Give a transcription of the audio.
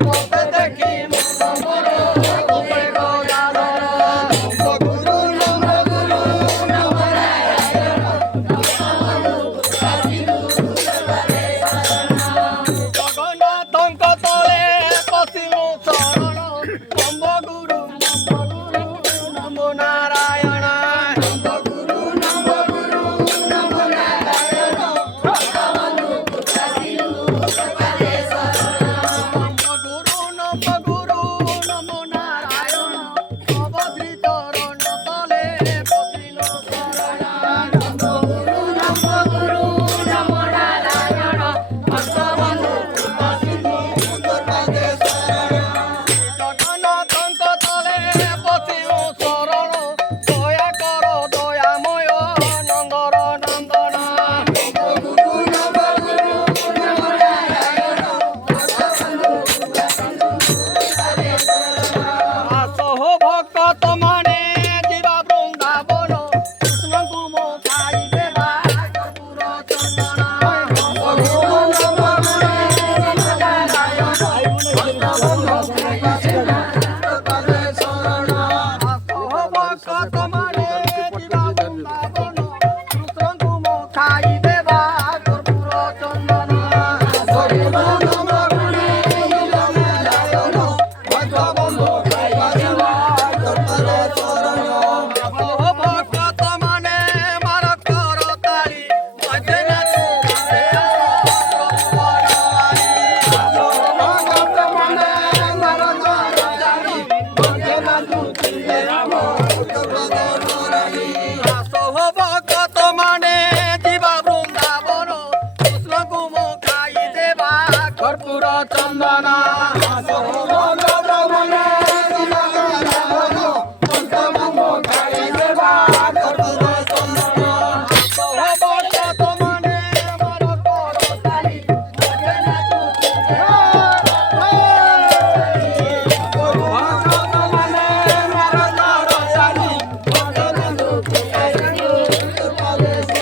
তবে দেখি মন মরো তবে গদাধর গুরু নম গুরু নম নারায়ণ জগন্নাথଙ୍କ তলে পশিমু শরণ নম গুরু নম নারায়ণ গুরু নম নারায়ণ গুরু নম নারায়ণ অবধি চরণ তলে পশিলু শরণ গুরু নম নারায়ণ জগন্নাথଙ୍କ তলে পশিমু শরণ দয়া কর দয়াময় নন্দর নন্দন গুরু নম নারায়ণ আসহ ভক্ত মানে ଯିବା ବୃନ୍ଦାବନ କୃଷ୍ଣଙ୍କୁ ମୋ ଖାଇବେ ବା କର୍ପୂର ଚନ୍ଦନ ଗୁରୁ ନମ ନାରାୟଣ ଭକ୍ତ ମାନେ ଯିବା ବୃନ୍ଦାବନ କୃଷ୍ଣଙ୍କୁ ମୋ ଖାଇବେ ବା କର୍ପୂର ଚନ୍ଦନ ଗୁରୁ ନମ ନାରାୟଣ ভক্ত মানে মার কর তালি বৈদ্যনাথ ভক্ত মানে ଯିବା বৃন্দাবন কৃষ্ণଙ୍କୁ ମୋ ଖାଇ ଦେବା কর্পূর চন্দন